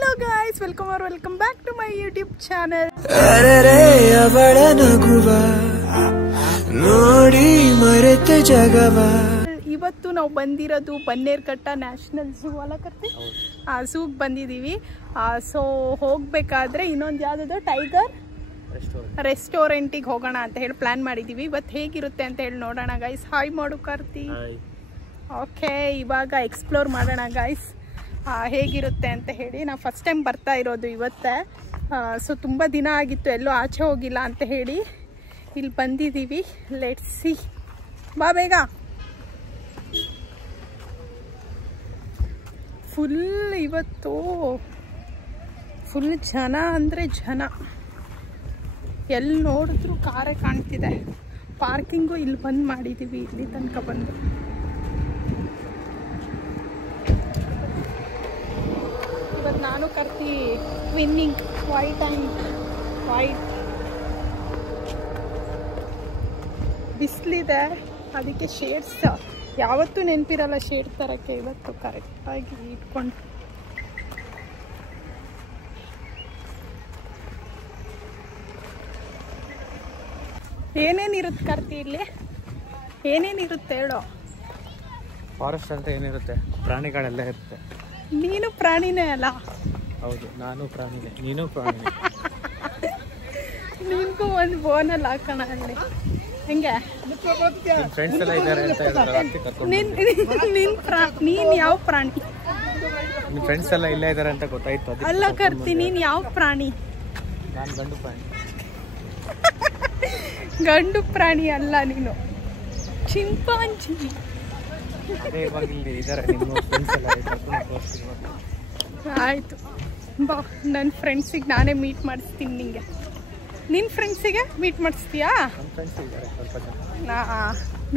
Hello guys, welcome back to my YouTube channel. ಇವತ್ತು ನಾವು ಬಂದಿರೋದು ಬನ್ನೇರ್ಘಟ್ಟ ನ್ಯಾಷನಲ್ ಝೂ ಅಲ್ಲ ಕರ್ತಿ ಆ ಝೂಗೆ ಬಂದಿದ್ದೀವಿ. ಸೊ ಹೋಗಬೇಕಾದ್ರೆ ಇನ್ನೊಂದು ಯಾವುದೋ ಟೈಗರ್ ರೆಸ್ಟೋರೆಂಟಿಗೆ ಹೋಗೋಣ ಅಂತ ಹೇಳಿ ಪ್ಲ್ಯಾನ್ ಮಾಡಿದ್ದೀವಿ. ಇವತ್ತು ಹೇಗಿರುತ್ತೆ ಅಂತ ಹೇಳಿ ನೋಡೋಣ ಗೈಸ್. ಹಾಯ್ ಮಾಡು ಕಾರ್ತಿ. ಓಕೆ, ಇವಾಗ ಎಕ್ಸ್ಪ್ಲೋರ್ ಮಾಡೋಣ ಗೈಸ್ ಹೇಗಿರುತ್ತೆ ಅಂತ ಹೇಳಿ. ನಾವು ಫಸ್ಟ್ ಟೈಮ್ ಬರ್ತಾ ಇರೋದು ಇವತ್ತೇ. ಸೊ ತುಂಬ ದಿನ ಆಗಿತ್ತು ಎಲ್ಲೂ ಆಚೆ ಹೋಗಿಲ್ಲ ಅಂತ ಹೇಳಿ ಇಲ್ಲಿ ಬಂದಿದ್ದೀವಿ. Let's see. ಬಾ ಬೇಗ. ಫುಲ್ ಇವತ್ತು ಫುಲ್ ಜನ ಅಂದರೆ ಜನ, ಎಲ್ಲಿ ನೋಡಿದ್ರು ಕಾರೇ ಕಾಣ್ತಿದೆ. ಪಾರ್ಕಿಂಗು ಇಲ್ಲಿ ಬಂದು ಮಾಡಿದ್ದೀವಿ, ಇಲ್ಲಿ ತನಕ ಬಂದು. ಇವತ್ತು ನಾನು ಕರ್ತಿ ವಿನ್ನಿಂಗ್ ವೈಟ್ ಆ್ಯಂಡ್ ವೈಟ್. ಬಿಸಿಲಿದೆ, ಅದಕ್ಕೆ ಶೇಡ್ಸ್ ಯಾವತ್ತೂ ನೆನಪಿರಲ್ಲ ಶೇಡ್ ತರಕ್ಕೆ. ಇವತ್ತು ಕರೆಕ್ಟಾಗಿ ಇಟ್ಕೊಂಡು ಏನೇನಿರುತ್ತೆ ಕರ್ತಿ ಇಲ್ಲಿ? ಏನೇನಿರುತ್ತೆ ಹೇಳೋ? ಫಾರೆಸ್ಟ್ ಅಂತ ಏನಿರುತ್ತೆ, ಪ್ರಾಣಿಗಳೆಲ್ಲ ಇರುತ್ತೆ. ನೀನು ಪ್ರಾಣಿನೇ ಅಲ್ಲ? ಹೌದು, ನಾನು ಪ್ರಾಣಿನೇ, ನೀನು ಪ್ರಾಣಿನೇ. ನಿನ್ಗೂ ಒಂದು ಬೋನಲ್ಲಿ ಹಾಕೋಣ ಅಲ್ಲಿ. ಹೆಂಗೆ? ಫ್ರೆಂಡ್ಸ್ ಎಲ್ಲ ಇದ್ದಾರೆ ಅಂತ ಹೇಳ್ತಾರೆ. ನೀನ್ ಯಾವ ಪ್ರಾಣಿ? ನಿಮ್ಮ ಫ್ರೆಂಡ್ಸ್ ಎಲ್ಲ ಇಲ್ಲೇ ಇದ್ದಾರೆ ಅಂತ ಗೊತ್ತಾಯ್ತು. ಅಲ್ಲ ಕರ್ತಿ, ನೀನ್ ಯಾವ ಪ್ರಾಣಿ? ನಾನು ಗಂಡು ಪ್ರಾಣಿ. ಗಂಡು ಪ್ರಾಣಿ ಅಲ್ಲ ನೀನು, ಚಿಂಪಾಂಜಿ. ಅದೇ ಇವಾಗ ಇಲ್ಲಿ ಇದ್ದಾರೆ ನಿಮ್ಮ ಫ್ರೆಂಡ್ಸ್ ಎಲ್ಲ. ಆಯ್ತು ಬಾ, ನನ್ನ ಫ್ರೆಂಡ್ಸಿಗೆ ನಾನೇ ಮೀಟ್ ಮಾಡಿಸ್ತೀನಿ ನಿಂಗೆ. ನಿನ್ನ ಫ್ರೆಂಡ್ಸಿಗೆ ಮೀಟ್ ಮಾಡಿಸ್ತೀಯಾ? ನಮ್ಮ ಫ್ರೆಂಡ್ಸ್ ಇದ್ದಾರೆ ಸ್ವಲ್ಪ ಜನ.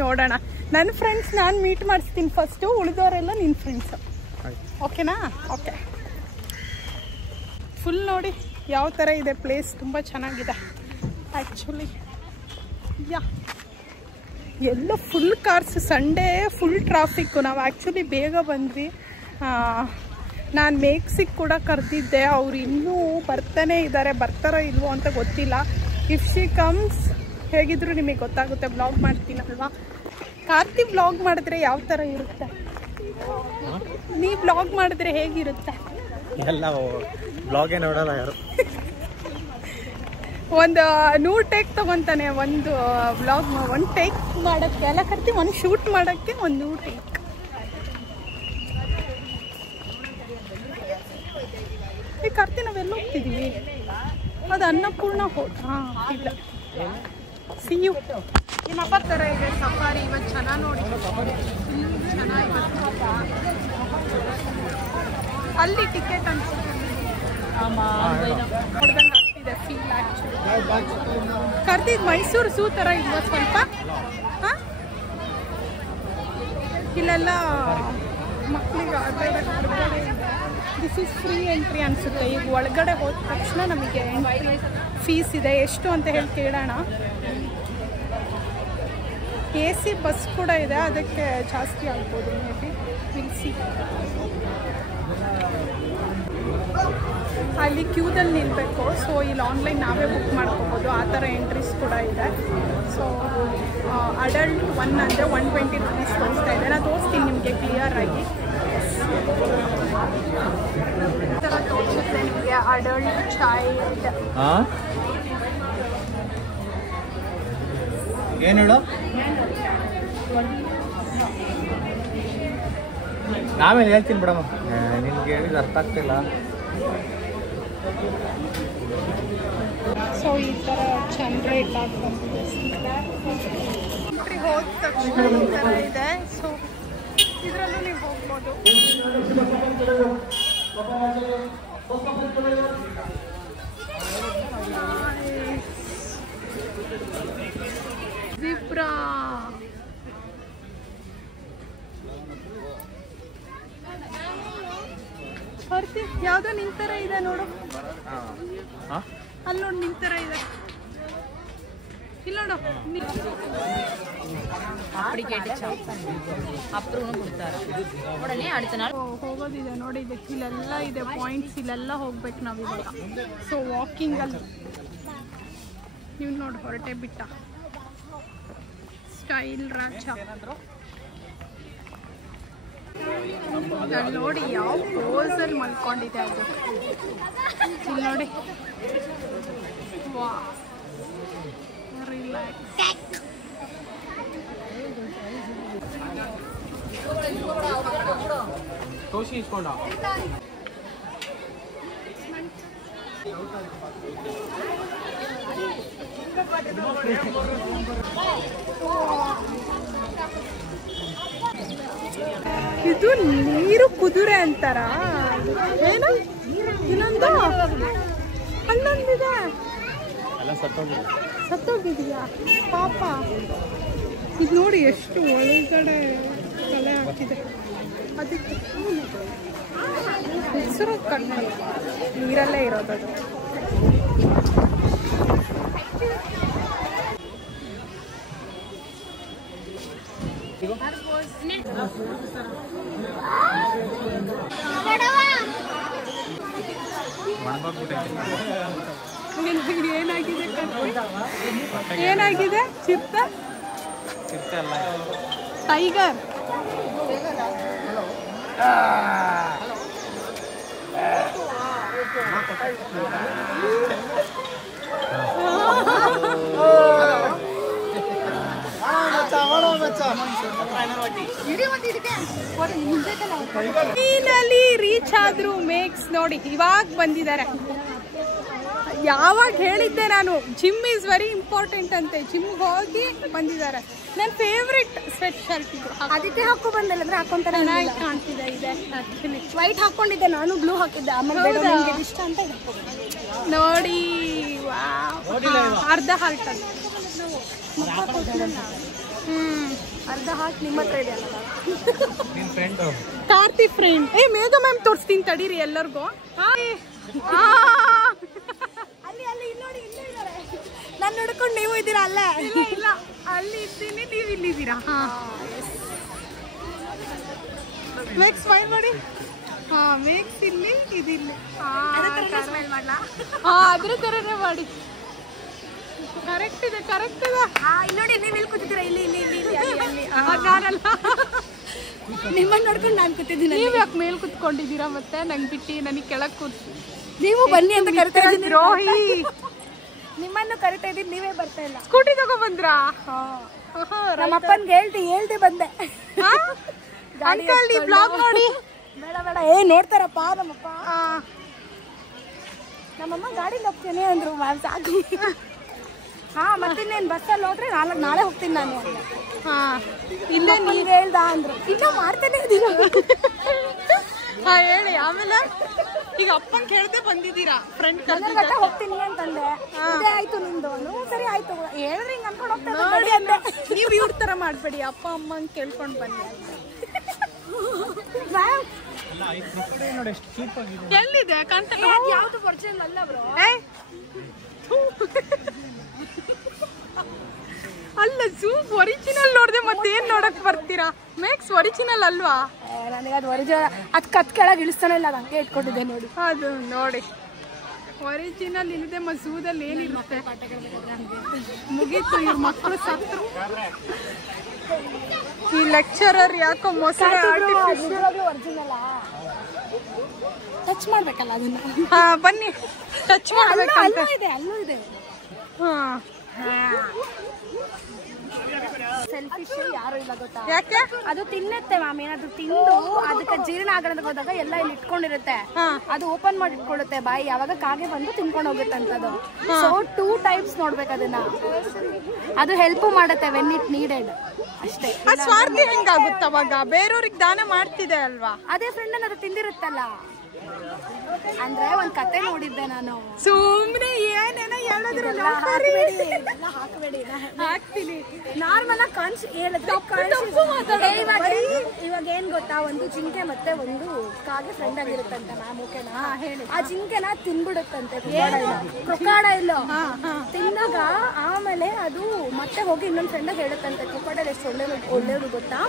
ನೋಡೋಣ. ನನ್ನ ಫ್ರೆಂಡ್ಸ್ ನಾನು ಮೀಟ್ ಮಾಡಿಸ್ತೀನಿ ಫಸ್ಟು, ಉಳಿದವರೆಲ್ಲ ನಿನ್ನ ಫ್ರೆಂಡ್ಸು. ಓಕೆನಾ? ಓಕೆ. ಫುಲ್ ನೋಡಿ ಯಾವ ಥರ ಇದೆ ಪ್ಲೇಸ್. ತುಂಬ ಚೆನ್ನಾಗಿದೆ ಆ್ಯಕ್ಚುಲಿ. ಯಾ, ಎಲ್ಲ full cars. Sunday full traffic. ನಾವು ಆ್ಯಕ್ಚುಲಿ ಬೇಗ ಬಂದ್ವಿ. ನಾನು ಮೇಕ್ಸಿಗೆ ಕೂಡ ಕರೆದಿದ್ದೆ, ಅವ್ರು ಇನ್ನೂ ಬರ್ತಾನೆ ಇದ್ದಾರೆ. ಬರ್ತಾರೋ ಇಲ್ವೋ ಅಂತ ಗೊತ್ತಿಲ್ಲ. ಇಫ್ ಶಿ ಕಮ್ಸ್ ಹೇಗಿದ್ರು ನಿಮಗೆ ಗೊತ್ತಾಗುತ್ತೆ. ಬ್ಲಾಗ್ ಮಾಡ್ತೀನಲ್ವಾ ಕಾರ್ತಿ? ಬ್ಲಾಗ್ ಮಾಡಿದ್ರೆ ಯಾವ ಥರ ಇರುತ್ತೆ? ನೀ ಬ್ಲಾಗ್ ಮಾಡಿದ್ರೆ ಹೇಗಿರುತ್ತೆ? ಎಲ್ಲ ಬ್ಲಾಗೇ ನೋಡಲ್ಲ ಯಾರು. ಒಂದು 100 ಟೇಕ್ ತೊಗೊತಾನೆ ಒಂದು ಬ್ಲಾಗ್. ಒಂದು ಟೇಕ್ ಮಾಡೋಕ್ಕೆ ಎಲ್ಲ ಕರ್ತಿ, ಒಂದು ಶೂಟ್ ಮಾಡೋಕ್ಕೆ ಒಂದು 100 ಟೇಕ್. ಈ ಕರ್ತಿ ನಾವೆಲ್ಲ ಹೋಗ್ತಿದ್ದೀವಿ. ಅದು ಅನ್ನಪೂರ್ಣ ಇಲ್ಲ. See you. ಇನ್ನೊಬ್ಬ ಥರ ಇದೆ ಸಫಾರಿ. ಇವತ್ತು ಚೆನ್ನಾಗಿ ನೋಡಿ, ಚೆನ್ನಾಗಿದೆ. ಅಲ್ಲಿ ಟಿಕೆಟ್ ಅನ್ಸುತ್ತೆ ಹೊಡೆದಂಗೆ ಆಗ್ತಿದೆ ಫೀಲ್ ಆ್ಯಕ್ಚುಲಿ. ಕರ್ದಿದ್ದು ಮೈಸೂರು ಝೂ ಥರ ಇಲ್ವ ಸ್ವಲ್ಪ? ಹಾಂ, ಇಲ್ಲೆಲ್ಲ ಮಕ್ಕಳಿಗೆ ಆಟಾಡೋಕ್ಕೆ ದಿಸ್ ಈಸ್ ಫ್ರೀ ಎಂಟ್ರಿ ಅನಿಸುತ್ತೆ. ಈಗ ಒಳಗಡೆ ಹೋದ ತಕ್ಷಣ ನಮಗೆ ಎಂಟ್ರಿ ಫೀಸ್ ಇದೆ. ಎಷ್ಟು ಅಂತ ಹೇಳಿ ಕೇಳೋಣ. AC ಬಸ್ ಕೂಡ ಇದೆ, ಅದಕ್ಕೆ ಜಾಸ್ತಿ ಆಗ್ಬೋದು ಮೇ ಬಿ. Will see. ಅಲ್ಲಿ ಕ್ಯೂದಲ್ಲಿ ನಿಲ್ಲಬೇಕು. ಸೊ ಇಲ್ಲಿ ಆನ್ಲೈನ್ ನಾವೇ ಬುಕ್ ಮಾಡ್ಕೋಬೋದು. ಆ ಥರ ಎಂಟ್ರೀಸ್ ಕೂಡ ಇದೆ. ಸೊ ಅಡಲ್ಟ್ 1 ಅಂದರೆ 120 ರುಪೀಸ್ ತೋರಿಸ್ತಾ ಇದೆ. ನಾನು ತೋರಿಸ್ತೀನಿ ನಿಮಗೆ ಕ್ಲಿಯರ್ ಆಗಿ. ಈ ಥರ ತೋರಿಸುತ್ತೆ ನಿಮಗೆ ಅಡಲ್ಟ್, ಚೈಲ್ಡ್. ಏನು ಹೇಳು? ಆಮೇಲೆ ಹೇಳ್ತೀನಿ ಬಿಡಮ್ಮ, ನಿನ್ಗೆ ಹೇಳಿದ ಅರ್ಥ ಆಗ್ತಿಲ್ಲ. ಸೊ ಈ ಥರ ಜನರೇಟ್ ಆಗ್ತದೆ. ಹೋದ ತಕ್ಷಣ ಈ ಥರ ಇದೆ. ಸೊ ಇದರಲ್ಲೂ ನೀವು ಹೋಗ್ಬೋದು. ಜಿಬ್ರಾ ಬರ್ತಿ. ಯಾವುದೋ ನಿಂತರ ಇದೆ ನೋಡು, ಅಲ್ಲಿ ನೋಡಿ ನಿಂತರ ಇದೆ. ಇಲ್ಲ ನೋಡು அப்படி கேட்டு அப்புறம் கொடுத்தாரு உடனே அடுத்த நாள் ಹೋಗೋದಿದೆ ನೋಡಿ. ಇಲ್ಲೆಲ್ಲ ಇದೆ ಪಾಯಿಂಟ್ಸ್, ಇಲ್ಲೆಲ್ಲ ಹೋಗ್ಬೇಕು ನಾವು ಇವಾಗ. ಸೊ ವಾಕಿಂಗಲ್ಲಿ ನೀವು ನೋಡಿ ಹೊರಟೆ ಬಿಟ್ಟ ಸ್ಟೈಲ್ ರಾಜ ನೋಡಿ ಯಾವ ಪೋಸಲ್ಲಿ ಮಲ್ಕೊಂಡಿದೆ ಅದು. ಇಲ್ಲಿ ನೋಡಿ ವಾ ರಿಲ್ಯಾಕ್ಸ್. ತೋಷಿ ಇಸ್ಕೊಂಡ ಇದು ನೀರು ಕುದುರೆ ಅಂತಾರ ಏನು? ಇನ್ನೊಂದು ಅಲ್ಲೊಂದಿದೆ ಸತ್ತೋಗಿದೆಯಾ ಪಾಪ. ಇದು ನೋಡಿ ಎಷ್ಟು ಒಳಗಡೆ ತಲೆ ಹಾಕಿದೆ. ಅದಕ್ಕೆ ಹೆಸರು ಕಣ್ಣು ನೀರಲ್ಲೇ ಇರೋದದು. ಏನಾಗಿದೆ ಏನಾಗಿದೆ? ಚಿರತೆ ಅಲ್ಲ ಟೈಗರ್. ಫೈನಲಿ ರೀಚ್ ಆದ್ರು ಮೇಕ್ಸ್ ನೋಡಿ. ಇವಾಗ ಬಂದಿದ್ದಾರೆ. ಯಾವಾಗ ಹೇಳಿದ್ದೆ ನಾನು ಜಿಮ್ ಈಸ್ ವೆರಿ ಇಂಪಾರ್ಟೆಂಟ್ ಅಂತೆ. ಜಿಮ್ಗೆ ಹೋಗಿ ಬಂದಿದ್ದಾರೆ. ನನ್ನ ಫೇವ್ರೆಟ್ ಸ್ವೆಟ್ ಶರ್ಟ್ ಇದು. ಅದಕ್ಕೆ ಹಾಕೋ ಬಂದಲ್ಲ ಅಂದ್ರೆ ಹಾಕೊಂತಾರೆ. ಚೆನ್ನಾಗಿ ಕಾಣ್ತಿದೆ ಇದೆ. ಆಕ್ಚುಲಿ ವೈಟ್ ಹಾಕೊಂಡಿದ್ದೆ ನಾನು, ಬ್ಲೂ ಹಾಕಿದ್ದೆ. ಆಮೇಲೆ ಇಷ್ಟ ಅಂತ ನೋಡಿ ಅರ್ಧ ಹಾರ್ಟ್ ಅದು. ಅರ್ಧ ಹಾಕಿ ನಿಮ್ಮ ಹತ್ರ ಇದೆ ಅಲ್ಲ. ಕಾರ್ತಿ ಫ್ರೆಂಡ್. ಮೇಘ ಮ್ಯಾಮ್ ತೋರಿಸ್ತೀನಿ ತಡೀರಿ ಎಲ್ಲರಿಗೂ. ಅಲ್ಲಿ ಅಲ್ಲಿ ಇಲ್ಲಿ ನೋಡಿ, ಇಲ್ಲೇ ಇದ್ದಾರೆ. ನಾನು ನೋಡ್ಕೊಂಡು ನೀವು ಇದ್ದೀರಾ ಅಲ್ಲೇ? ಇಲ್ಲ ಅಲ್ಲಿ ಇದ್ದೀನಿ, ನೀವು ಇಲ್ಲಿದ್ದೀರಾ. ಮೇಕ್ಸ್ ಸ್ಮೈಲ್ ಮಾಡಿ. ಮೇಕ್ಸ್ ಇಲ್ಲಿ ಇದಿಲ್ಲಿ. ಅದ್ರ ಥರನೇ ಮಾಡಿ. ಕರೆಕ್ಟ್ ಇದೆ, ಕರೆಕ್ಟ್ ಇದೆ. ಇಲ್ಲಿ ನೋಡಿ, ನೀವು ಇಲ್ಲಿ ಕೂತಿದ್ದೀರಾ. ಇಲ್ಲಿ ಇಲ್ಲಿ ಇಲ್ಲಿ ಇಲ್ಲಿ ಅಲ್ಲಿ ನಾನಲ್ಲ, ನಿಮ್ಮನ್ನು ನೋಡ್ಕೊಂಡು ನಾನು ಕೂತಿದ್ದೀನಿ. ನೀವು ಯಾಕೆ ಮೇಲ್ ಕುತ್ಕೊಂಡಿದ್ದೀರಾ ಮತ್ತೆ ನಂಗೆ ಬಿಟ್ಟು? ನನಗೆ ಕೆಳಗೆ ಕೂತ್ ನೀವು ಬನ್ನಿ ಅಂತ ಕರಿತಾ ಇದ್ದೀನಿ. ದ್ರೋಹಿ. ನಿಮ್ಮನ್ನು ಕರಿತಾ ಇದ್ದೀನಿ, ನೀವೇ ಬರ್ತಾ ಇಲ್ಲ. ಸ್ಕೂಟಿ ತಗೊಬಂದ್ರಾ? ನಮ್ಮ ಅಪ್ಪನ್ಗೆ ಹೇಳ್ದೆ ಬಂದೆ. ಅಂಕಲ್ ಈ ಬ್ಲಾಗ್ ನೋಡಿ. ಬೇಡ ಬೇಡ, ನೋಡ್ತಾರಪ್ಪ ನಮ್ಮಪ್ಪ. ನಮ್ಮಮ್ಮ ಗಾಡಿಲಿ ಹೋಗ್ತೇನೆ ಅಂದ್ರು. ಸಾಕು. ಮತ್ತಿನ್ನೇನು ಬಸ್ಸಲ್ಲಿ ಹೋದ್ರೆ ನಾಳೆ ಹೋಗ್ತೀನಿ ನಾನು. ಇಲ್ಲೇ ನೀವು ಹೇಳ್ದ ಅಂದ್ರು. ಇನ್ನ ಮಾಡ್ತೇನೆ ಇದೀನಿ. ಹೇಳಿ. ಆಮೇಲೆ ಈಗ ಅಪ್ಪನ್ ಕೇಳ್ದೆ ಬಂದಿದ್ದೀರಾ? ಫ್ರೆಂಡ್ ಗಟ್ಟ ಹೋಗ್ತೀನಿ ಅಂತಂದೆ. ಇದೇ ಆಯ್ತು ನಿಮ್ದು. ಸರಿ ಆಯ್ತು ಹೇಳ್ರಿ, ಹಿಂಗ್ ಅನ್ಕೊಂಡು ಹೋಗ್ತಾರೆ ಅಂದೆ. ನೀವು ಇವ್ರ ತರ ಮಾಡ್ಬೇಡಿ, ಅಪ್ಪ ಅಮ್ಮಂಗ್ ಕೇಳ್ಕೊಂಡ್ ಬನ್ನಿ. ಎಲ್ಲಿದೆ ಕಾಣ್ತಾ? ಯಾವ್ದು ಒರಿಜಿನಲ್ ಅಲ್ಲ ಬ್ರೋ. ಅಲ್ಲ ಝೂಮ್ ಒರಿಜಿನಲ್ ನೋಡ್ದೆ ಮತ್ತೇನ್ ನೋಡಕ್ ಬರ್ತೀರಾ? ಮೇಕ್ಸ್ ಒರಿಜಿನಲ್ ಅಲ್ವಾ? ನನಗೆ ಅದು ಒರಿಜಿನಲ್. ಅದು ಕತ್ ಕೆಳಗೆ ಇಳಿಸ್ತಾನೆ ಇಲ್ಲ, ಹಂಗೆ ಇಟ್ಕೊಂಡಿದ್ದೆ ನೋಡಿ. ಅದು ನೋಡಿ ಒರಿಜಿನಲ್ ಇಲ್ಲದೆ ಝೂದಲ್ಲಿ ಏನಿರುತ್ತೆ? ಮುಗೀತು, ಇವ್ರ ಮಕ್ಕಳು ಸತ್ರು. ಈ ಲೆಕ್ಚರರ್ ಯಾಕೋ ಮೊಸಳೆ ಒರಿಜಿನಲ್ ಟಚ್ ಮಾಡ್ಬೇಕಲ್ಲ ಅದನ್ನ. ಬನ್ನಿ ಟಚ್ ಮಾಡ್ಬೇಕು. ಅಲ್ಲೂ ಇದೆ, ಅಲ್ಲೂ ಇದೆ. ಸೆಲ್ಫಿಶ್ ಯಾರು ಇಲ್ಲ ಗೊತ್ತಾ? ಯಾಕೆ? ಅದು ತಿನ್ನುತ್ತೆ ಮ್ಯಾಮ್. ಏನಾದ್ರು ತಿಂದು ಅದಕ್ಕೆ ಜೀರ್ಣ ಆಗಲ್ಲ ಹೋದಾಗ ಎಲ್ಲ ಇಲ್ಲಿ ಇಟ್ಕೊಂಡಿರುತ್ತೆ. ಅದು ಓಪನ್ ಮಾಡಿ ಇಟ್ಕೊಳ್ಳುತ್ತೆ ಬಾಯಿ. ಯಾವಾಗ ಕಾಗೆ ಬಂದು ತಿನ್ಕೊಂಡು ಹೋಗುತ್ತೆ ಅಂತದ್ದು. ಸೊ 2 ಟೈಪ್ಸ್ ನೋಡ್ಬೇಕು ಅದನ್ನ. ಅದು ಹೆಲ್ಪ್ ಮಾಡುತ್ತೆ ವೆನ್ ಇಟ್ ನೀಡೆಡ್ ಅಷ್ಟೇ. ಸ್ವಾರ್ಥಿ ಹೆಂಗಾಗುತ್ತೆ ಅವಾಗ? ಬೇರೆಯವ್ರಿಗೆ ದಾನ ಮಾಡ್ತಿದೆ ಅಲ್ವಾ? ಅದೇ ಫ್ರೆಂಡ್ ಅದು ತಿಂದಿರುತ್ತಲ್ಲ. ಅಂದ್ರೆ ಒಂದ್ ಕತೆ ನೋಡಿದ್ದೆ ನಾನು. ಸುಮ್ನೆ ಏನೇನೋ ಹಾಕ್ತೀನಿ. ನಾರ್ಮಲ್ ಇವಾಗ ಏನ್ ಗೊತ್ತಾ, ಒಂದು ಜಿಂಕೆ ಮತ್ತೆ ಒಂದು ಕಾಗೆ ಫ್ರೆಂಡ್ ಆಗಿರುತ್ತಂತೆ ಮ್ಯಾಮ್. ಓಕೆನಾ? ಹೇಳಿ. ಆ ಜಿಂಕೆನ ತಿನ್ಬಿಡುತ್ತಂತೆ ಕ್ರೊಕಾಡೈಲ್. ತಿಂದಾಗ ಆಮೇಲೆ ಅದು ಮತ್ತೆ ಹೋಗಿ ಇನ್ನೊಂದು ಫ್ರೆಂಡ್ ಹೇಳುತ್ತಂತೆ ಕ್ರೊಕಾಡೈಲ್ ಎಷ್ಟು ಒಳ್ಳೆಯದು ಗೊತ್ತಾ,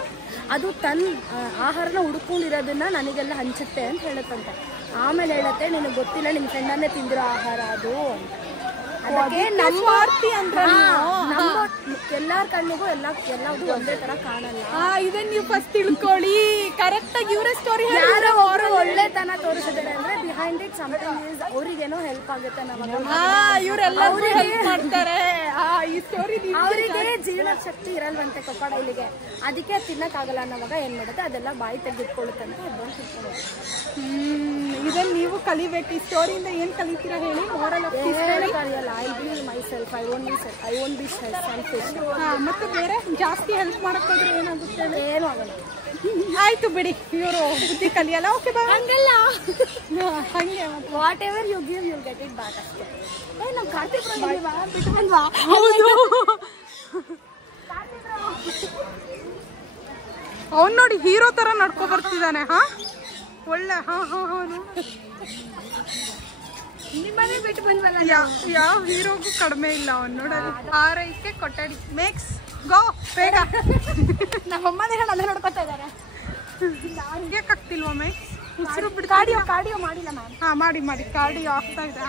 ಅದು ತನ್ನ ಆಹಾರನ ಹುಡ್ಕೊಂಡಿರೋದನ್ನ ನನಗೆಲ್ಲ ಹಂಚುತ್ತೆ ಅಂತ ಹೇಳುತ್ತಂತೆ. ಆಮೇಲೆ ಹೇಳತ್ತೆ, ನಿನಗೆ ಗೊತ್ತಿಲ್ಲ ನಿಮ್ ಫ್ರೆಂಡನ್ನೇ ತಿಂದಿರೋ ಆಹಾರ ಅದು ಅಂತ. ಅದಕ್ಕೆ ಎಲ್ಲಾರ ಕಣ್ಣಿಗೂ ಎಲ್ಲದು ಒಂದೇ ತರ ಕಾಣಲ್ಲ. ಇದನ್ನ ನೀವು ಫಸ್ಟ್ ತಿಳ್ಕೊಳ್ಳಿ. ಕರೆಕ್ಟ್ ಆಗಿ ಇವರ ಸ್ಟೋರಿ ಯಾರೋ ಅವರು ಒಳ್ಳೆತನ ತೋರಿಸಿದ್ದಾರೆ ಅಂದ್ರೆ ಬಿಹೈಂಡ್ ಇಟ್ ಸಮಥಿಂಗ್ ಇಸ್ ಅವರಿಗೇನೋ ಹೆಲ್ಪ್ ಆಗುತ್ತೆ. ಇವರೆಲ್ಲರೂ ಹೆಲ್ಪ್ ಮಾಡ್ತಾರೆ. ಈ ಸ್ಟೋರಿ ಅವರಿಗೆ ಜೀವನ ಶಕ್ತಿ ಇರಲ್ವಂತೆ ಕ್ರೊಕಾಡೈಲಿಗೆ, ಅದಕ್ಕೆ ತಿನ್ನಕ್ಕಾಗಲ್ಲ ಅನ್ನೋವಾಗ ಏನ್ ಮಾಡುತ್ತೆ, ಅದೆಲ್ಲ ಬಾಯಿ ತೆಗೆದಿಟ್ಕೊಳ್ಳುತ್ತೆ ಅಂತ ಒಬ್ಬರು ತಿಳ್ಕೊಳ್ಳೋದು. ಇದನ್ನ ನೀವು ಕಲಿಬೇಕು. ಈ ಸ್ಟೋರಿಯಿಂದ ಏನ್ ಕಲಿತೀರಾ ಹೇಳಿ? ಮಾರಲ್ ಆಫ್ ದಿ ಸ್ಟೋರಿ ಕಲಿಯಲ್ಲ. I be myself, I won't be selfish. ಮತ್ತೆ ಬೇರೆ ಜಾಸ್ತಿ ಹೆಲ್ಪ್ ಮಾಡಕ್ಕೋದ್ರೆ ಏನಾಗುತ್ತೆ? ಏನು ಆಗಲ್ಲ. ಆಯ್ತು ಬಿಡಿ, ಇವರು ಬುದ್ಧಿ ಕಲಿಯಲ್ಲ. ಓಕೆ ಬಾ. ಹಂಗೆಲ್ಲ ಹಂಗೆ whatever you give you get it back ಅಷ್ಟೇ. ನಮ್ ಕಾರ್ತಿಕ್ ಬಿಟ್ಟು ಬಂದ್ವಾ? ಹೌದು. ಅವ್ನು ನೋಡಿ ಹೀರೋ ತರ ನಡ್ಕೊ ಬರ್ತಿದ್ದಾನೆ. ಹಾ ಒಳ್ಳೆ. ನಿಮ್ಮನೆ ಬಿಟ್ಟು ಬಂದ್ವಲ್ಲ. ಯಾವ ಹೀರೋಗೂ ಕಡಿಮೆ ಇಲ್ಲ ಅವ್ನು ನೋಡೋದು. ಆರೈಕೆ ಕೊಠಡಿ ಮೇಕ್ಸ್ ಗೋ ಬೇಗ. ನಮ್ಮಮ್ಮನೇ ಅಲ್ಲೇ ನೋಡ್ಕೊತಾ ಇದ್ದಾರೆ. ಹಂಗೆ ಆಗ್ತಿಲ್ವಾ ಮೇಕ್ಸ್? ಉಸಿರು ಬಿಡು. ಕಾರ್ಡಿಯೋ ಮಾಡಿಲ್ಲ ಮ್ಯಾಮ್. ಹಾ ಮಾಡಿ ಕಾರ್ಡಿಯೋ ಆಗ್ತಾ ಇದೆ.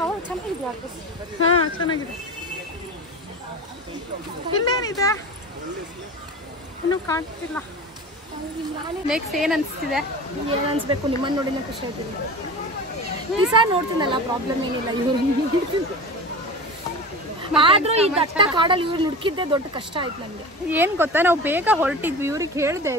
ಹೌದು, ಚೆನ್ನಾಗಿದೆಯಾ? ಹಾ ಚೆನ್ನಾಗಿದೆ. ಇಲ್ಲೇನಿದೆ ಇನ್ನೂ ಕಾಣ್ತಿಲ್ಲ. ನೆಕ್ಸ್ಟ್ ಏನ್ ಅನ್ಸ್ತಿದೆ? ಏನ್ ಅನ್ಸ್ಬೇಕು, ನಿಮ್ಮನ್ನ ನೋಡಿ ಖುಷಿ ಆಯ್ತಿದೆ. ಈ ಸಲ ನೋಡ್ತೀನಲ್ಲ, ಪ್ರಾಬ್ಲಮ್ ಏನಿಲ್ಲ. ಇವ್ರು ಆದ್ರೂ ಈ ದಟ್ಟ ಕಾಡಲ್ಲಿ ಇವ್ರು ಹುಡುಕಿದ್ದೆ ದೊಡ್ಡ ಕಷ್ಟ ಆಯ್ತು ನನಗೆ. ಏನ್ ಗೊತ್ತಾ, ನಾವು ಬೇಗ ಹೊರಟಿದ್ವಿ. ಇವ್ರಿಗೆ ಹೇಳಿದೆ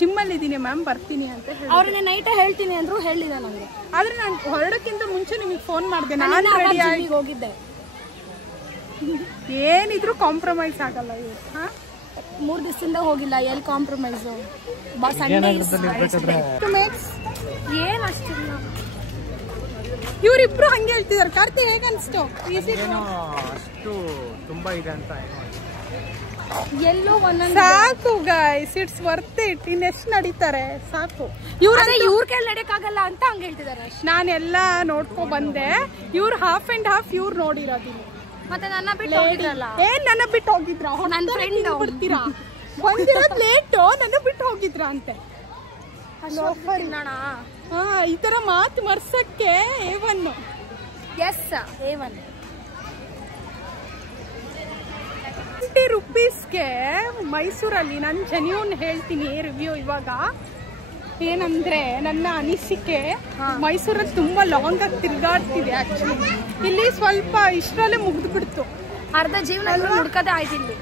ಜಿಮ್ಮಲ್ಲಿ ಇದೀನಿ ಮ್ಯಾಮ್, ಬರ್ತೀನಿ ಅಂತ ಹೇಳಿ. ಅವ್ರನ್ನ ನೈಟೇ ಹೇಳ್ತೀನಿ ಅಂದ್ರು ಹೇಳಿಲ್ಲ ನನಗೆ. ಆದ್ರೆ ನಾನು ಹೊರಡಕ್ಕಿಂತ ಮುಂಚೆ ನಿಮಗೆ ಫೋನ್ ಮಾಡಿದೆ. ನಾನು ರೆಡಿ ಆಗಿ ಹೋಗಿದ್ದೆ. ಏನಿದ್ರು ಕಾಂಪ್ರಮೈಸ್ ಆಗಲ್ಲ ಇವ್ರು. 3 ದಿವಸದಿಂದ ಹೋಗಿಲ್ಲ, ಎಲ್ಲಿ ಕಾಂಪ್ರಮೈಸ್? ಏನ್ ಅಷ್ಟಿಲ್ಲ. ಇವರಿಬ್ರು ಹಂಗೆ ಹೇಳ್ತಿದಾರೆ. ಕಾರ್ತಿ ಹೇಗೆ ಅನ್ಸ್ತು? ಅಷ್ಟು ತುಂಬಾ ಇದೆ ಅಂತ ಎಲ್ಲೋ ಒಂದೊಂದು ಸಾಕು ಗೈಸ್, ಇಟ್ಸ್ ವರ್ತ್ ಇಟ್. ಇನ್ನೆಷ್ಟು ನಡೀತಾರೆ ಸಾಕು. ಇವ್ರ ಕೈಲಿ ನಡೆಯಕ್ಕಾಗಲ್ಲ ಅಂತ ಹಂಗ ಹೇಳ್ತಿದಾರೆ. ನಾನೆಲ್ಲ ನೋಡ್ಕೊ ಬಂದೆ. ಇವ್ರು ಹಾಫ್ ಅಂಡ್ ಹಾಫ್ ಇವ್ರು ನೋಡಿರೋದಿಲ್ಲ. ಮತ್ತೆ ನನ್ನ ಬಿಟ್ಟು ಹೋಗಿದ್ರಲ್ಲ. ನನ್ನ ಬಿಟ್ಟು ಹೋಗಿದ್ರ? ನನ್ನ ಫ್ರೆಂಡ್ ಬಿಡ್ತೀರಾ? ಬಂದಿರೋದ್ ಲೇಟು, ನನ್ನ ಬಿಟ್ಟು ಹೋಗಿದ್ರ ಅಂತೆ. ಈ ತರ ಮಾತು ಮರ್ಸಕ್ಕೆ A1. ಎಸ್, A1 50 ರೂಪೀಸ್ಗೆ ಮೈಸೂರಲ್ಲಿ. ನಾನು ಜೆನ್ಯೂನ್ ಹೇಳ್ತೀನಿ ರಿವ್ಯೂ ಇವಾಗ. ಏನಂದ್ರೆ ನನ್ನ ಅನಿಸಿಕೆ, ಮೈಸೂರಲ್ಲಿ ತುಂಬಾ ಲಾಂಗ್ ಆಗಿ ತಿರ್ಗಾಡ್ತಿದೆ. ಆಕ್ಚುಲಿ ಇಲ್ಲಿ ಸ್ವಲ್ಪ ಇಷ್ಟರಲ್ಲೇ ಮುಗ್ದು ಬಿಡ್ತು. ಅರ್ಧ ಜೀವನ ಹುಡ್ಕದೆ ಆಯ್ತು ಇಲ್ಲಿ.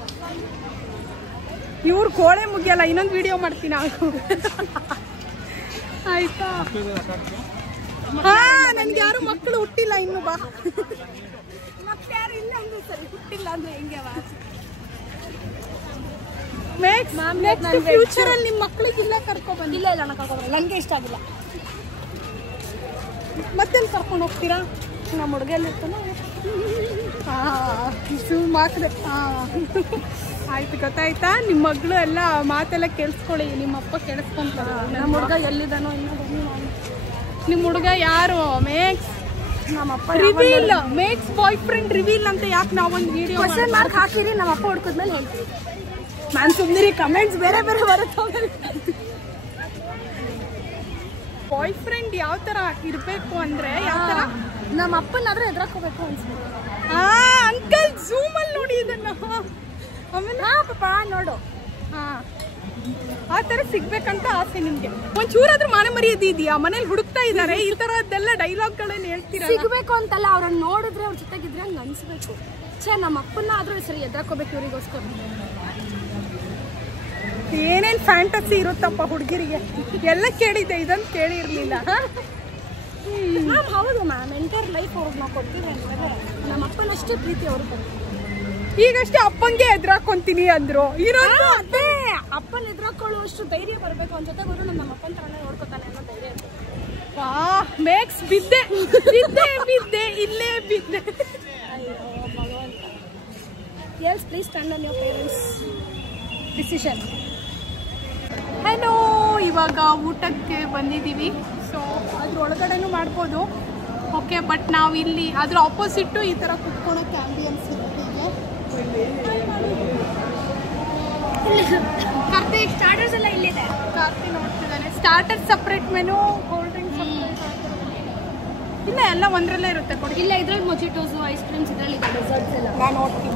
ಇವ್ರು ಗೋಳೆ ಮುಗಿಯಲ್ಲ. ಇನ್ನೊಂದು ವಿಡಿಯೋ ಮಾಡ್ತೀನಿ ಆಯ್ತಾ? ನನ್ಗೆ ಯಾರು ಮಕ್ಕಳು ಹುಟ್ಟಿಲ್ಲ ಇನ್ನು. ಬಾ, ಮತ್ತೆ ಯಾರು ಇಲ್ಲ ಅಂದ್ರೆ ಸರಿ, ಹುಟ್ಟಿಲ್ಲ ಅಂದ್ರೆ ಹೆಂಗೆ? ಫ್ಯೂಚರ್ ಅಲ್ಲಿ ನಿಮ್ ಮಕ್ಳಿಗೆ ಇಲ್ಲ ಕರ್ಕೊಂಡ್ ಬಂದಿ? ಇಲ್ಲ ನಾನು ಕರ್ಕೊಂಡ್ ನನಗೆ ಇಷ್ಟ ಆಗಿಲ್ಲ. ಮತ್ತೆಲ್ಲಿ ಕರ್ಕೊಂಡು ಹೋಗ್ತೀರಾ? ನಮ್ಮ ಹುಡುಗಿಯಲ್ಲಿ ಇರ್ತಾನೆ. ಮಾಕ್ರೆ. ಆಯ್ತು, ಗೊತ್ತಾಯ್ತಾ? ನಿಮ್ಮ ಮಗಳು ಎಲ್ಲ ಮಾತೆಲ್ಲ ಕೇಳಿಸ್ಕೊಳ್ಳಿ. ನಿಮ್ಮಪ್ಪ ಕೇಳಿಸ್ಕೊಂತಾರೆ. ನಮ್ಮ ಹುಡುಗ ಎಲ್ಲಿದ್ದಾನೋ ನಿಮ್ಮ ಹುಡುಗ ಯಾರು? ಮೇಕ್ಸ್ ನಮ್ಮಪ್ಪ reveal. Makes boy friend reveal ಅಂತ ಯಾಕೆ ನಾವೊಂದು ವಿಡಿಯೋ ಕ್ವಶನ್ ಮಾರ್ಕ್ ಹಾಕಿರಿ. ನಮ್ಮಪ್ಪ ಹುಡ್ಕದ್ಮೇಲೆ ಹೇಳ್ತೀವಿ. ನಾನು ಸುಮ್ಮನೆ ಕಮೆಂಟ್ಸ್ ಬೇರೆ ಬರುತ್ತೆ. ಬಾಯ್ ಫ್ರೆಂಡ್ ಯಾವ ತರ ಇರ್ಬೇಕು ಅಂದ್ರೆ ಯಾವ ತರ? ನಮ್ಮ ಅಪ್ಪನಾದ್ರೆ ಎದುರಾಕೋಬೇಕು ಅನ್ಸ್ಬೇಕು. ಅಂಕಲ್ ಝೂಮ್ ಅಲ್ಲಿ ನೋಡಿ ಇದನ್ನ. ಆಮೇಲೆ ಪಾಪ ನೋಡು, ಆ ತರ ಸಿಗ್ಬೇಕಂತ ಆಸೆ ನಿಮ್ಗೆ. ಒಂಚೂರಾದ್ರೂ ಮಾನ ಮರ್ಯಾದೆ ಇದೆಯಾ? ಮನೇಲಿ ಹುಡುಕ್ತಾ ಇದಾರೆ. ಈ ತರದ್ದೆಲ್ಲ ಡೈಲಾಗ್ ಗಳನ್ನ ಹೇಳ್ತೀರಾ? ಸಿಗ್ಬೇಕು ಅಂತಲ್ಲ, ಅವ್ರನ್ನ ನೋಡಿದ್ರೆ ಅವ್ರ ಜೊತೆಗಿದ್ರೆ ಹಂಗ ಅನ್ಸ್ಬೇಕು. ನಮ್ಮ ಅಪ್ಪನ ಆದ್ರೂ ಸರಿ ಎದುರಾಕೋಬೇಕು ಇವ್ರಿಗೋಸ್ಕರ. ಏನೇನ್ ಫ್ಯಾಂಟಸಿ ಇರುತ್ತಪ್ಪ ಹುಡುಗಿರಿಗೆ ಎಲ್ಲ ಕೇಳಿದ್ದೆ, ಇದನ್ನು ಕೇಳಿರ್ಲಿಲ್ಲ. ಹೌದು ಮ್ಯಾಮ್, ಎಂಟರ್ ಲೈಫ್ ಅವ್ರಿಗೆ ನಾವು ಕೊಡ್ತೀವಿ ಅಂದ್ರೆ ನಮ್ಮ ಅಪ್ಪನಷ್ಟೇ ಪ್ರೀತಿ ಅವ್ರು ಕೊಡ್ತೀವಿ. ಈಗಷ್ಟೇ ಅಪ್ಪಂಗೆ ಎದುರಾಕೊಂತೀನಿ ಅಂದ್ರು. ಅದೇ ಅಪ್ಪನ ಎದುರಾಕೊಳ್ಳುವಷ್ಟು ಧೈರ್ಯ ಬರಬೇಕು. ಅವನ ಜೊತೆ ಬರೋ ನಮ್ಮ ಅಪ್ಪನ ತರನೇ ನೋಡ್ಕೊತಾನೆ ಅನ್ನೋ ಧೈರ್ಯ. ಮೇಕ್ಸ್ ಬಿದ್ದೆ ಬಿದ್ದೆ ಬಿದ್ದೆ ಇಲ್ಲೇ ಬಿದ್ದೆ. Yes, please stand on your parents' decision. Hello, ಇವಾಗ ಊಟಕ್ಕೆ ಬಂದಿದ್ದೀವಿ. ಸೊ ಅದ್ರ ಒಳಗಡೆನೂ ಮಾಡ್ಬೋದು. ಓಕೆ, ಬಟ್ ನಾವು ಇಲ್ಲಿ ಅದ್ರ ಆಪೋಸಿಟ್ಟು ಈ ಥರ ಕುತ್ಕೊಳಕ್ಕೆ ಆಂಬಿಯನ್ಸ್ ಇರುತ್ತೆ. ಕಾರ್ತಿ ಸ್ಟಾರ್ಟರ್ಸ್ ಎಲ್ಲ ಇಲ್ಲಿದೆ. ಕಾರ್ತಿ ನೋಡ್ತಿದ್ದಾನೆ. Starter separate menu, cold drinks ಇಲ್ಲ, ಎಲ್ಲ ಒಂದರಲ್ಲೇ ಇರುತ್ತೆ. ಕೊಡಿ. ಇಲ್ಲ, ಇದ್ರಲ್ಲಿ ಮೊಜಿಟೋಸು, ಐಸ್ ಕ್ರೀಮ್ಸ್ ಇದರಲ್ಲಿ ಡೆಸರ್ಟ್ಸ್ ಎಲ್ಲ. ನಾನು ನೋಡ್ತೀನಿ.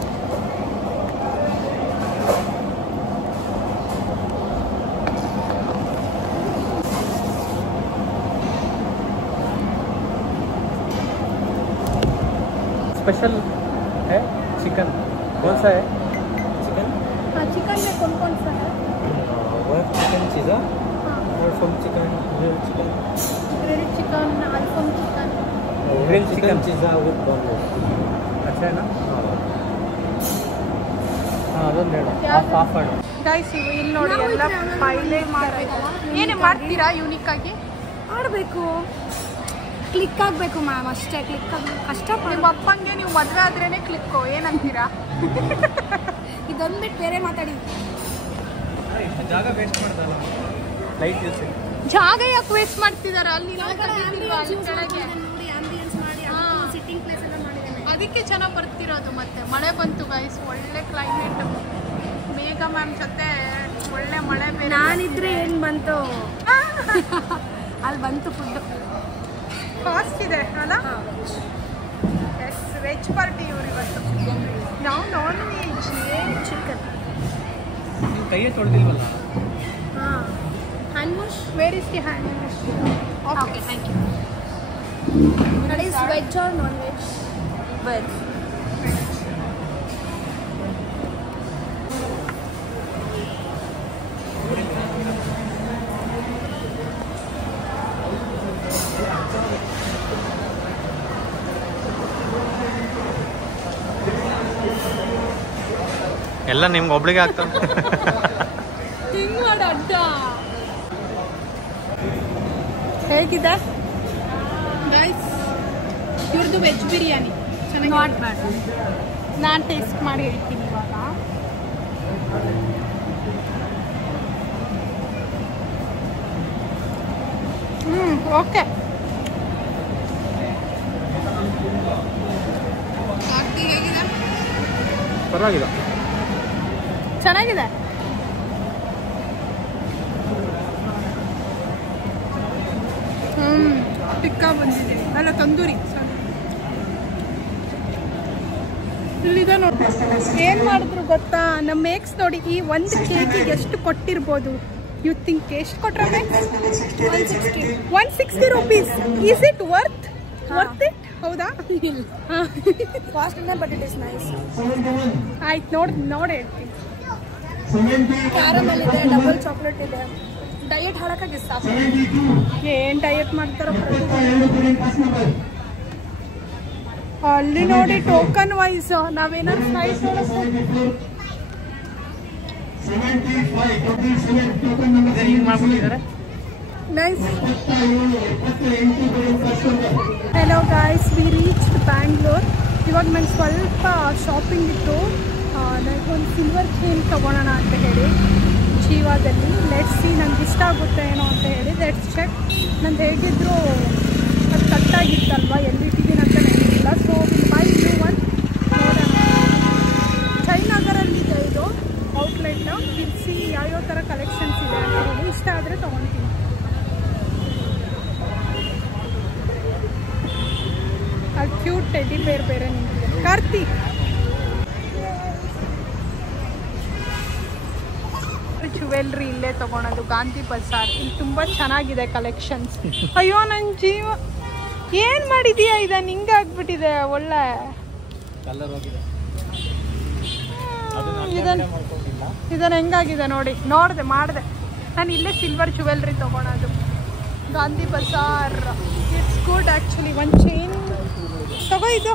स्पेशल है चिकन, कौन सा है चिकन? हाँ, चिकन में कौन सा है? वो चिकन चीज़ा हाँ, और फम chicken, grill chicken, alfaham chicken, grill chicken चीज़ा विद बोनलेस. अच्छा है ना? हाँ, ಅದೊಂದು ಹೇಳು. ಹಾಫ್ ಮಾಡು. ಗೈಸ್, ಇಲ್ಲಿ ನೋಡಿ ಎಲ್ಲ ಪೈಲೆ ಏನೇ ಮಾಡ್ತೀರಾ ಯೂನಿಕ್ ಆಗಿ? ಮಾಡಬೇಕು, ಕ್ಲಿಕ್ ಆಗಬೇಕು ಮ್ಯಾಮ್, ಅಷ್ಟೇ. ಕ್ಲಿಕ್ ಆಗಬೇಕು, ಕಷ್ಟಪಡಿ. ನಿಮ್ಮ ಅಪ್ಪಂಗೆ ನೀವು ಮದುವೆ ಆದ್ರೇನೆ ಕ್ಲಿಕ್ಕು, ಏನಂತೀರಾ? ಇದೊಂದು ಬಿಟ್ಟು ಬೇರೆ ಮಾತಾಡಿ. ಜಾಗ ವೇಸ್ಟ್ ಮಾಡ್ದಲ್ಲ, ಲೈಟ್ ಯೂಸ್. ಜಾಗ ಯಾಕೆ ವೇಸ್ಟ್ ಮಾಡ್ತಿದಾರ? ಅಲ್ಲಿ ಸಿಟ್ಟಿಂಗ್ ಪ್ಲೇಸ್ ಎಲ್ಲ ಮಾಡಿದ್ದೇನೆ, ಅದಕ್ಕೆ ಚೆನ್ನಾಗಿ ಬರ್ತಿರೋದು. ಮತ್ತೆ ಮಳೆ ಬಂತು ಗೈಸ್, ಒಳ್ಳೆ ಕ್ಲೈಮೇಟ್. ಮೇಘ ಮ್ಯಾಮ್ ಜೊತೆ ಒಳ್ಳೆ ಮಳೆ ಬೇರೆ. ನಾನಿದ್ರೆ ಏನು ಬಂತು ಅಲ್ಲಿ ಬಂತು ಫುಡ್. ಕಾಸ್ಟ್ ಇದೆ ಅಲ್ಲ? ಎಸ್, ವೆಜ್ ಪಾರ್ಟಿ ಇವರು ಇವತ್ತು. ನಾವು ನಾನ್ ವೆಜ್, ಚಿಕನ್. ನೀವು ಕೈಯೇ ತೊಳೆದಿಲ್ವಲ್ಲ? ಹಾಂ, hand wash. Where is the hand wash? Okay, thank you. That is veg or non-veg? Veg. ಎಲ್ಲ ನಿಮ್ಗೆ ಒಬ್ಳಿಗೆ ಆಗ್ತದೆ. ಹಿಂಗ್ ಮಾಡ ಅಡ್ಡ. ಹೇಗಿದೆ ಗೈಸ್ ಇವ್ರದ್ದು ವೆಜ್ ಬಿರಿಯಾನಿ? ಚೆನ್ನಾಗಿ. Not bad. ನಾನು ಟೇಸ್ಟ್ ಮಾಡಿ ಹೇಳ್ತೀನಿ ಇವಾಗ. ಓಕೆ. ಹೇಗಿದೆ? ಪರವಾಗಿಲ್ಲ, ಚೆನ್ನಾಗಿದೆ. ಟಿಕ್ಕಾ ಬಂದಿದೆ, ಅಲ್ಲ ತಂದೂರಿ. ಇಲ್ಲಿದೆ ನೋಡಿ. ಏನು ಮಾಡಿದ್ರು ಗೊತ್ತಾ ನಮ್ಮ ಮೇಕ್ಸ್ ನೋಡಿ, ಈ 1 kg ಎಷ್ಟು ಕೊಟ್ಟಿರ್ಬೋದು? ಯು ಥಿಂಕ್ ಎಷ್ಟು ಕೊಟ್ರೆ? 160 rupees. Is it worth it? ಹೌದಾ? ಕಾಸ್ಟ್ ಇದೆ, ಬಟ್ ಇಟ್ ಇಸ್ ನೈಸ್. ಆಯ್ತು, ನೋಡಿ ಹೇಳ್ತೀನಿ. ಕ್ಯಾರಮಲ್ ಇದೆ, ಡಬಲ್ ಚಾಕ್ಲೇಟ್ ಇದೆ. ಡಯಟ್ ಹಾಳಕ್ಕಾಗಿ ಸಾಕು. ಏನು ಡಯಟ್ ಮಾಡ್ತಾರೋ? ಅಲ್ಲಿ ನೋಡಿ ಟೋಕನ್ ವೈಸ್ ನಾವೇನಾದ್ರು price nice. Hello guys, we reached Bangalore. ಇವಾಗ ನಂಗೆ ಸ್ವಲ್ಪ ಶಾಪಿಂಗ್ ಇತ್ತು. ನನಗೊಂದು ಸಿಲ್ವರ್ ಚೈನ್ ತೊಗೊಳೋಣ ಅಂತ ಹೇಳಿ ಜೀವಾದಲ್ಲಿ. ಲೆಟ್ಸ್ ಸಿ, ನಂಗೆ ಇಷ್ಟ ಆಗುತ್ತೆ ಏನೋ ಅಂತ ಹೇಳಿ. Let's check. ನಂದು ಹೇಗಿದ್ರು ಅದು ಕಟ್ಟಾಗಿತ್ತಲ್ವ, ಎಲ್ಲಿಟ್ಟಿದ್ದೀನಿ ಅಂತ ನೆನಪಿಲ್ಲ. So buy new one. ನೋಡೋಣ. ಜಯನಗರಲ್ಲಿದೆ ಇದು ಔಟ್ಲೆಟ್. ತಿರ್ಸಿ ಯಾವ್ಯಾವ ಥರ ಕಲೆಕ್ಷನ್ಸ್ ಇದೆ ಅಂತ ಹೇಳಿ. ಇಷ್ಟ ಆದರೆ ತೊಗೊಳ್ತೀನಿ. ಅದು ಕ್ಯೂಟ್ ಟೆಡಿ ಬೇರೆ ನಿಂತಿದೆ. ಕಾರ್ತಿಕ್, ಜುವೆಲ್ರಿ ಇಲ್ಲೇ ತೊಗೊಳೋದು, ಗಾಂಧಿ ಬಜಾರ್. ಇಲ್ಲಿ ತುಂಬ ಚೆನ್ನಾಗಿದೆ ಕಲೆಕ್ಷನ್ಸ್. ಅಯ್ಯೋ ನನ್ನ ಜೀವ, ಏನು ಮಾಡಿದೀಯಾ? ಇದನ್ನು ಹಿಂಗೆ ಆಗ್ಬಿಟ್ಟಿದೆ. ಒಳ್ಳೆ ಇದನ್ನು ಹೆಂಗಾಗಿದೆ ನೋಡಿ. ಮಾಡಿದೆ ನಾನು ಇಲ್ಲೇ ಸಿಲ್ವರ್ ಜುವೆಲ್ರಿ ತೊಗೊಳೋದು. Gandhi Bazaar it's good actually. ಒಂದು ಚೈನ್ ತಗೋ ಇದು.